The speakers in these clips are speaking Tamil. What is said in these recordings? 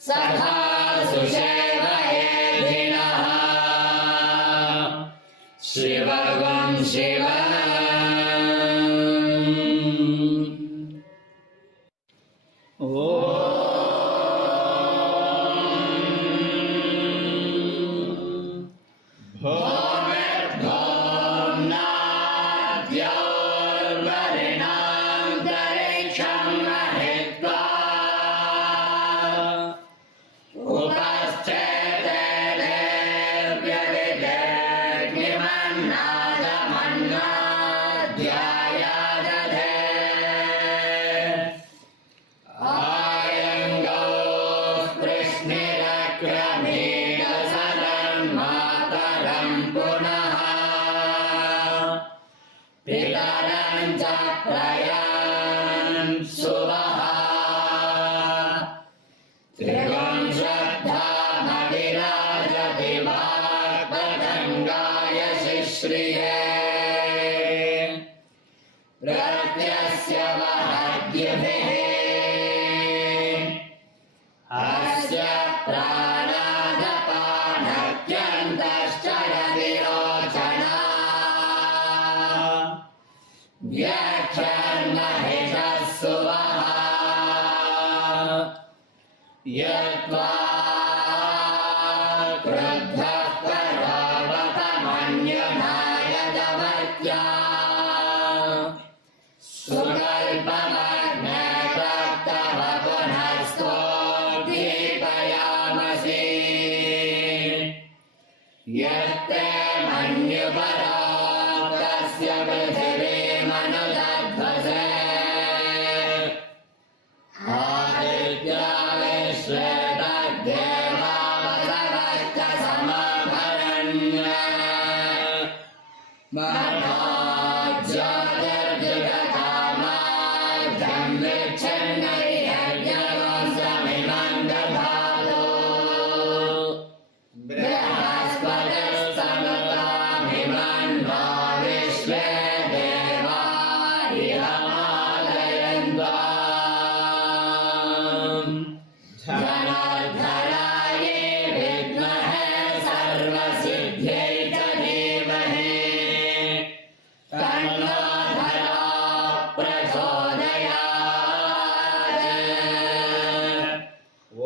सखा सुषेव एधिनः प्राणादपानत्यन्तश्चरति रोचना व्याख्यान्महिषः सुवः यत्त्वा क्रुद्धः परोपमन्युनाय दमत्या सुकल्पमग्ने तव पुनस्तोद्दीपयामसि यत्ते मन्युपरो तस्य पृथिवीमनुदध्वसे आदित्या विश्वे तद्देवावसवश्च समभरण्य मनोज्योतिर्जुगतामाद्यं विच्छिन्नैर्यज्ञगोंसमिमं दधातु बृहस्पतिस्तनुतामिमन्वा विश्वे देवा इहमादयन्त्वाम् धनुर्धराय विद्महे सर्वसिद्ध्यै च धीमहि तन्नो धरा प्रचोदयात् ॐ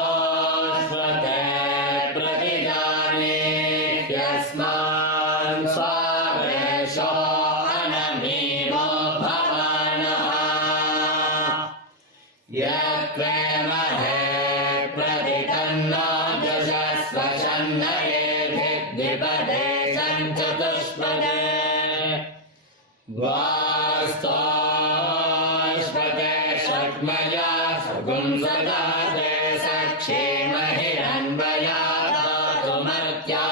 वास्त्वस्पते प्रतिजानीत्यस्मान् स्वावेशो अनमीवो भवानः यत्त्वेमहे प्रतितन्नो जुषस्वशन्नयेभिर्द्विपदे सञ्चतुष्पदे वास्तोष्पदे षट्मया सुगुंसदाते सक्षीमहिरन्वया दातुमर्त्या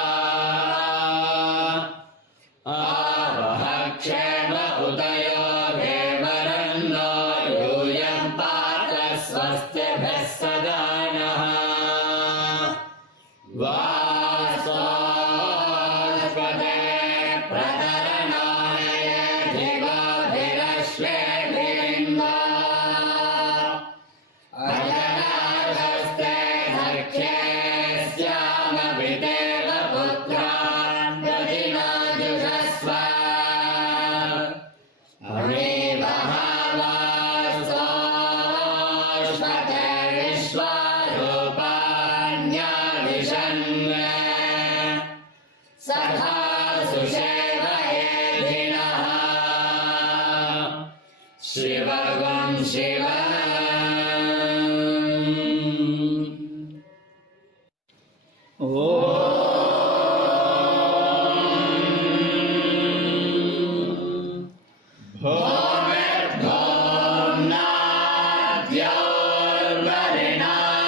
आवह क्षेम उदयो देवरन्नो यूयं पात स्वस्तिभिः सदा नः वास्तोष्पदे प्रतरणायधिगोभिरश्वेभिरिन्दो अजनार्हस्ते सख्ये स्यामभिदेव पुत्रान् प्रतिनो जुषस्व अमीवहावास्तोष्पते विश्वारूपाण्यादिशन् सखा सुषेवयेधिनः शिवगुं शिव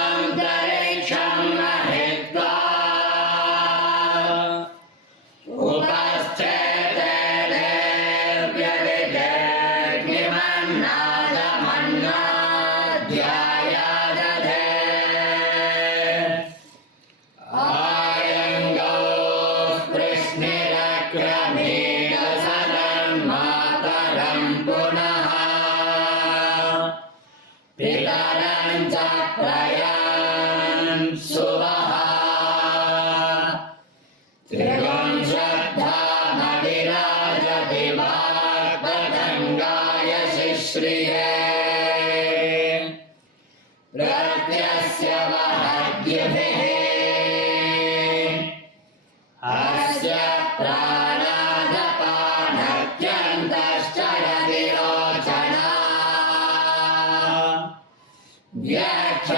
भूमिर्भुवनाद्योर्वरिणान्तरिक्षं महित्वा उपस्थेते देव्यविदेग्निमन्नादमन्नाध्यायादधे आयङ्गौ कृष्णिरक्रमेण सदन्मातरं पुनः पितरं च प्रयान् सुवः त्रिगुं श्रद्धामविराजति वाग्पतङ्गाय शिश्रिये प्रत्यस्य वहद्युभिः अस्य प्राणादपानत्यन्तश्चरति रोचना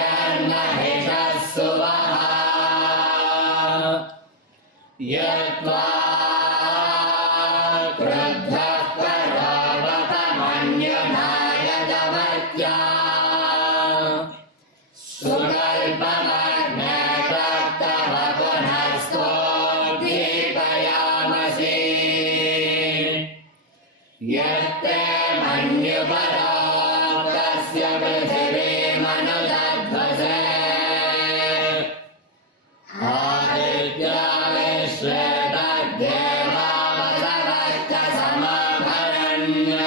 व्याख्यान्महिषः सुवः यत्त्वा क्रुद्धः परोपमन्युनाय दमत्या सुकल्पमग्ने तव पुनस्तोद्दीपयामसि यत्ते मन्युपरो तस्य पृथिवीमनुदध्वसे आदित्या विश्वे तद्देवावसवश्च समभरण्य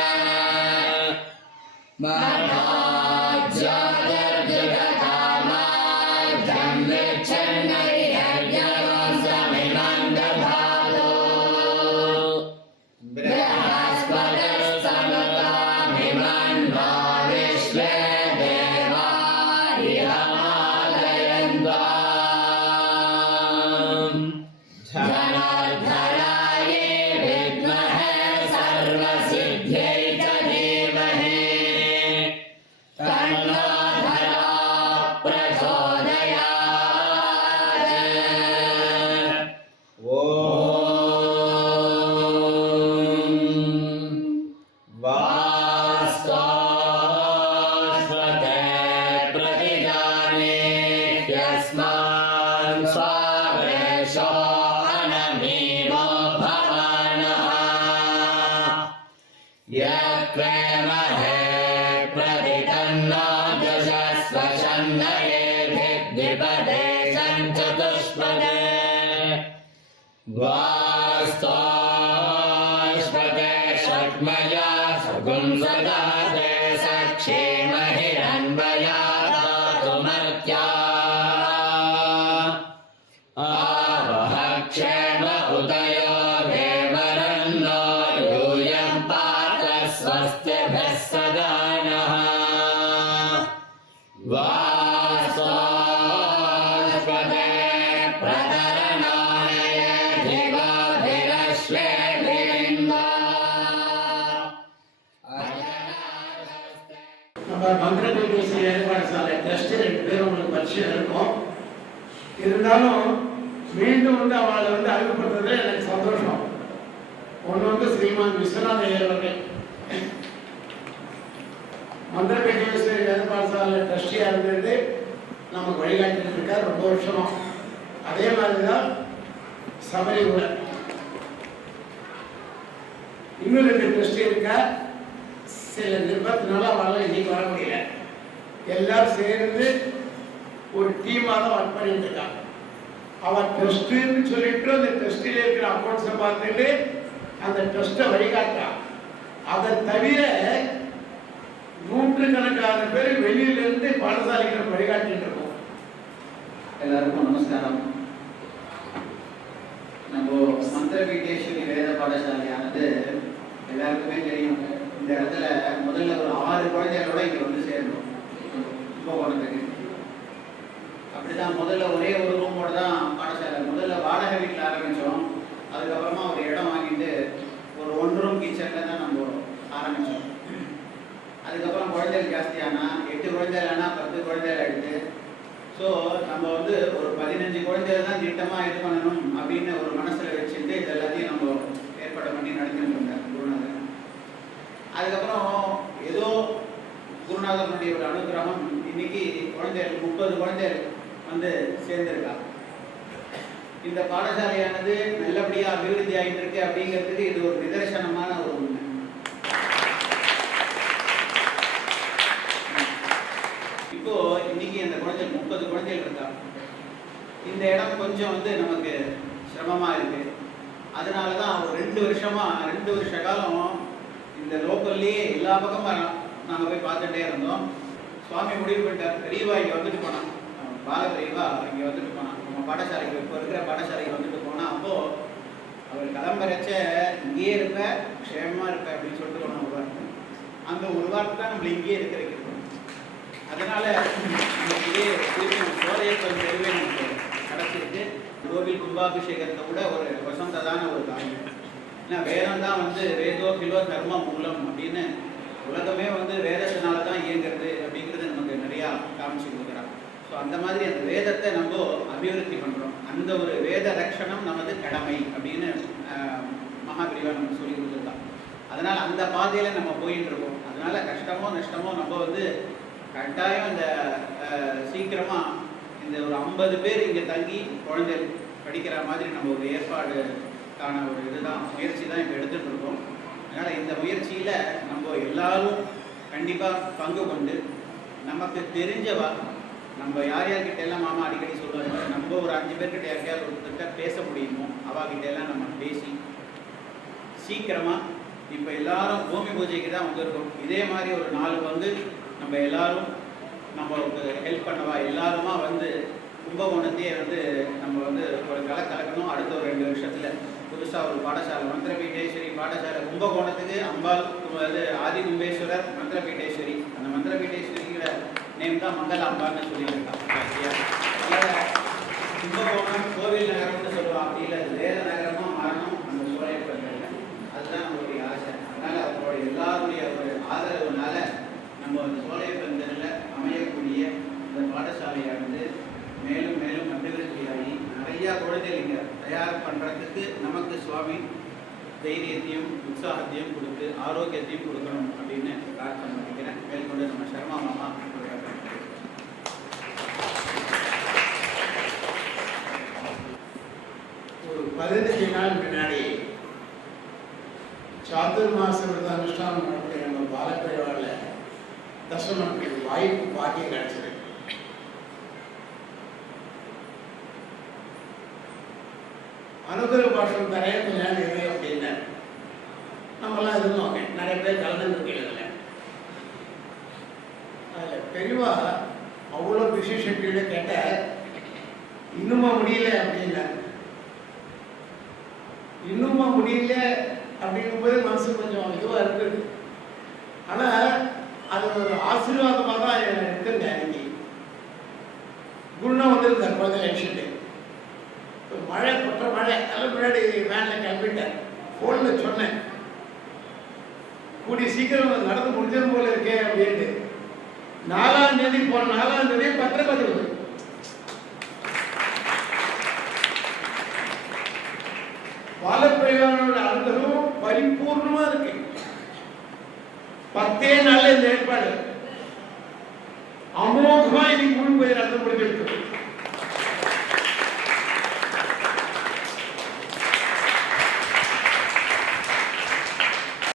मनाज्यादर्जुगकामार्थं विच्छन्नयज्ञवंसमिमं दधातु बृहस्पतिस्तनुतामिमं वा विश्वे देवा इहमादयन्ताम् धनुर्धराय विद्महे सर्वसिद्ध्यै च धीमहि तन्नो धरा प्रचोदयात्। वास्तोष्वते प्रतिजानीत्यस्मान् स्वावेशो अनमीवो भवानः यत्त्वेमहे प्रतितन्नो यशस्व शन्नये द्विपदे चतुष्पदे वास्तोष्वते षट्मया सुगुंसदाते सक्षीमहिरन्वया दातुमर्त्या आवह क्षेम उदयो देवरन्नो यूयं पात स्वस्तिभिः सदा नः वास्तोष्वते प्रतरणाय दिवाभिरश्वेभिरिन्दो நம்ம மந்திரபீசி ஏற்பாடு சாலை ட்ரஸ்ட் 2 பேரும் உங்களுக்கு பரிச்சயம் இருக்கும். இருந்தாலும் மீண்டும் அவளை அறிமுகப்படுத்துறதுல எனக்கு சந்தோஷம். ஒன்று ஸ்ரீமான் விஸ்வநாத ஐயர் அவர்கள் மந்திரபீசி ஏற்பாடு சாலை ட்ரஸ்டியாக இருந்தது நமக்கு வழிகாட்டிட்டு இருக்கார் ரொம்ப வருஷமா. அதே மாதிரி தான் சபரி கூட இன்னும் 2 ட்ரஸ்டி இருக்கா. சில நிர்பந்தத்தினால அவளால் இன்னைக்கு வர முடியல. எல்லாரும் சேர்ந்து ஒரு டீமாக தான் ஒர்க் பண்ணிட்டு இருக்காங்க. அவள் ட்ரஸ்ட்டுன்னு சொல்லிட்டு அந்த ட்ரஸ்டில் இருக்கிற அக்கௌண்ட்ஸை பார்த்துட்டு அந்த ட்ரஸ்ட்டை வழிகாட்டா. அதை தவிர நூற்றுக்கணக்கான பேர் வெளியிலிருந்து பாடசாலைகளை வழிகாட்டிட்டு இருக்கோம். எல்லாருக்கும் நமஸ்காரம். நம்ம மந்திரபீடேஸ்வரி வேத பாடசாலையானது எல்லாருக்குமே தெரியும். இந்த இடத்துல முதல்ல ஒரு 6 குழந்தைகளோட இங்கே சேரணும் கும்பகோணத்துக்கு. அப்படிதான் முதல்ல ஒரே ஒரு ரூமோட தான் பாடசாலை. முதல்ல வாடகை வீட்டில் ஆரம்பித்தோம். அதுக்கப்புறமா ஒரு இடம் வாங்கிட்டு ஒரு 1 ரூம் கிச்சனில் தான் நம்ம ஆரம்பித்தோம். அதுக்கப்புறம் குழந்தைகள் ஜாஸ்தியானா 8 குழந்தைகள்னா 10 குழந்தைகள் எடுத்து ஸோ நம்ம ஒரு 15 குழந்தைகள் தான் திட்டமாக இது பண்ணணும் அப்படின்னு ஒரு மனசில் வச்சுட்டு இது எல்லாத்தையும் நம்ம ஏற்பாடு பண்ணி நடத்திட்டு இருந்தேன் குருநாதர். அதுக்கப்புறம் ஏதோ குருநாதனுடைய ஒரு அனுகிரகம் இன்னைக்கு குழந்தைகள் 30 குழந்தைகள் சேர்ந்திருக்கா. இந்த பாடசாலையானது நல்லபடியாக அபிவிருத்தி ஆகிட்டு இருக்கு அப்படிங்கிறதுக்கு இது ஒரு நிதர்சனமான ஒரு உண்மை. இப்போ இன்னைக்கு அந்த குழந்தைகள் 30 குழந்தைகள் இருக்கா. இந்த இடம் கொஞ்சம் நமக்கு சிரமமா இருக்கு. அதனால தான் ஒரு 2 வருஷ காலம் இந்த லோக்கல்லையே எல்லா பக்கமும் நாங்கள் போய் பார்த்துட்டே இருந்தோம். சுவாமி முடிவு பண்ணிட்டார், பெரியவா இங்கே வந்துட்டு போனான், பால பெரியவா இங்கே வந்துட்டு போனான், நம்ம பாடசாலைக்கு இப்போ இருக்கிற பாடசாலைக்கு வந்துட்டு போனால் அப்போது அவர் கிளம்புறச்ச இங்கேயே இருப்ப க்ஷேமமாக இருப்ப அப்படின்னு சொல்லிட்டு போனோம். ஒரு வார்த்தை அந்த ஒரு வார்த்தை தான் நம்மளை இங்கேயே இருக்க வைக்கிறோம். அதனால இதே சோழையப்பன் தெருவே நமக்கு கிடச்சிருக்கு. கோவில் கும்பாபிஷேகத்தை விட ஒரு வசந்ததான ஒரு காரியம். ஏன்னா வேதம் தான் வேதோ கிலோ தர்ம மூலம் அப்படின்னு உலகமே வேதத்தினால தான் இயங்குறது அப்படிங்கிறது நமக்கு நிறையா காமிச்சு கொடுக்குறாங்க. ஸோ அந்த மாதிரி அந்த வேதத்தை நம்ம அபிவிருத்தி பண்ணுறோம். அந்த ஒரு வேத ரட்சணம் நமது கடமை அப்படின்னு மகாபிரிவா நமக்கு சொல்லி கொடுத்துருக்கான். அதனால் அந்த பாதையில் நம்ம போயின்னு இருக்கோம். அதனால கஷ்டமோ நஷ்டமோ நம்ம கட்டாயம் இந்த சீக்கிரமாக இந்த ஒரு 50 பேர் இங்கே தங்கி குழந்தைகள் படிக்கிற மாதிரி நம்ம ஒரு ஏற்பாடுக்கான ஒரு முயற்சி தான் இப்போ எடுத்துகிட்டு இருக்கோம். அதனால் இந்த முயற்சியில் நம்ம எல்லாரும் கண்டிப்பாக பங்கு கொண்டு நமக்கு தெரிஞ்சவா நம்ம யார்கிட்ட எல்லாம் மாமா அடிக்கடி சொல்லுவாங்க, நம்ம ஒரு 5 பேர்கிட்ட யார்கிட்ட ஒருத்தர்கிட்ட பேச முடியுமோ அவகிட்ட எல்லாம் நம்ம பேசி சீக்கிரமாக இப்போ எல்லாரும் பூமி பூஜைக்கு தான் வந்திருக்கோம். இதே மாதிரி ஒரு 4 பங்கு நம்ம எல்லாரும் நம்மளுக்கு ஹெல்ப் பண்ணவா எல்லாருமா வந்து கும்பகோணத்தையே வந்து நம்ம வந்து ஒரு கலக்கணும். அடுத்த ஒரு 2 வருஷத்தில் புதுசாக ஒரு பாடசாலை மந்திரபீட்டேஸ்வரி பாடசாலை கும்பகோணத்துக்கு அம்பாள் அது ஆதி கும்பேஸ்வரர் மந்திரபீட்டேஸ்வரி. அந்த மந்திரபீட்டேஸ்வரியோட நேம் தான் மங்கள அம்பாள்னு சொல்லியிருக்காங்க. கும்பகோணம் கோவில் நகரம்னு சொல்லுவாங்க. அப்படி இல்லை, வேத நகரமாக மாறணும் அந்த சோலைப்பட்டில். அதுதான் நம்மளுடைய ஆசை. அதனால் அவங்களுடைய எல்லாருடைய ஒரு ஆதரவுனால நம்ம அந்த சோலைப்பந்தரில் அமையக்கூடிய இந்த பாடசாலையானது மேலும் மேலும் அபிவிருத்தியாகி நிறையா குழந்தைங்க தயார் பண்ணுறதுக்கு நமக்கு சுவாமி தைரியத்தையும் உற்சாகத்தையும் கொடுத்து ஆரோக்கியத்தையும் கொடுக்கணும் அப்படின்னு பிரார்த்தனை பண்ணிக்கிறேன். மேற்கொண்டு நம்ம சர்மா மாமா ஒரு 15 நாள் முன்னாடி சாதுர்மாச விரத அனுஷ்டானம் நடத்திய நம்ம பாலப்பிரிவாவில் தர்சனத்துக்கு வாய்ப்பு பாக்கியம் கிடைச்சது. அனுகிரக பாஷம் தரேன் கொஞ்ச நேரம் இருக்கு அப்படின்னு நம்மளாம் இருந்தோங்க. நிறைய பேர் கலந்துருக்கல. அதில் பெரியவா அவ்வளோ பிஸி ஷெட்யூல கேட்ட இன்னுமா முடியல அப்படின்னா, இன்னுமா முடியல அப்படிங்கும்போது மனசு கொஞ்சம் இதுவாக இருக்குது. ஆனால் அது ஒரு ஆசீர்வாதமாக தான் இருக்குங்க. அன்னைக்கு குருணா வந்துருந்தார் குழந்தை லட்சிட்டு மழை கொற்ற மழை அதெல்லாம் முன்னாடி வேனில் கிளம்பிட்டேன். ஃபோனில் சொன்னேன், கூடி சீக்கிரம் நடந்து முடிஞ்சது போல இருக்கே அப்படின்ட்டு. 4ஆம் தேதி போன 4ஆம் தேதி பத்திரப்பதிவு. பாலப்பிரிவானோட அனுகிரகம் பரிபூர்ணமா இருக்கு. 10 நாள்ல இந்த ஏற்பாடு அமோகமா இன்னைக்கு முன் போய் நடந்து முடிஞ்சிருக்கு.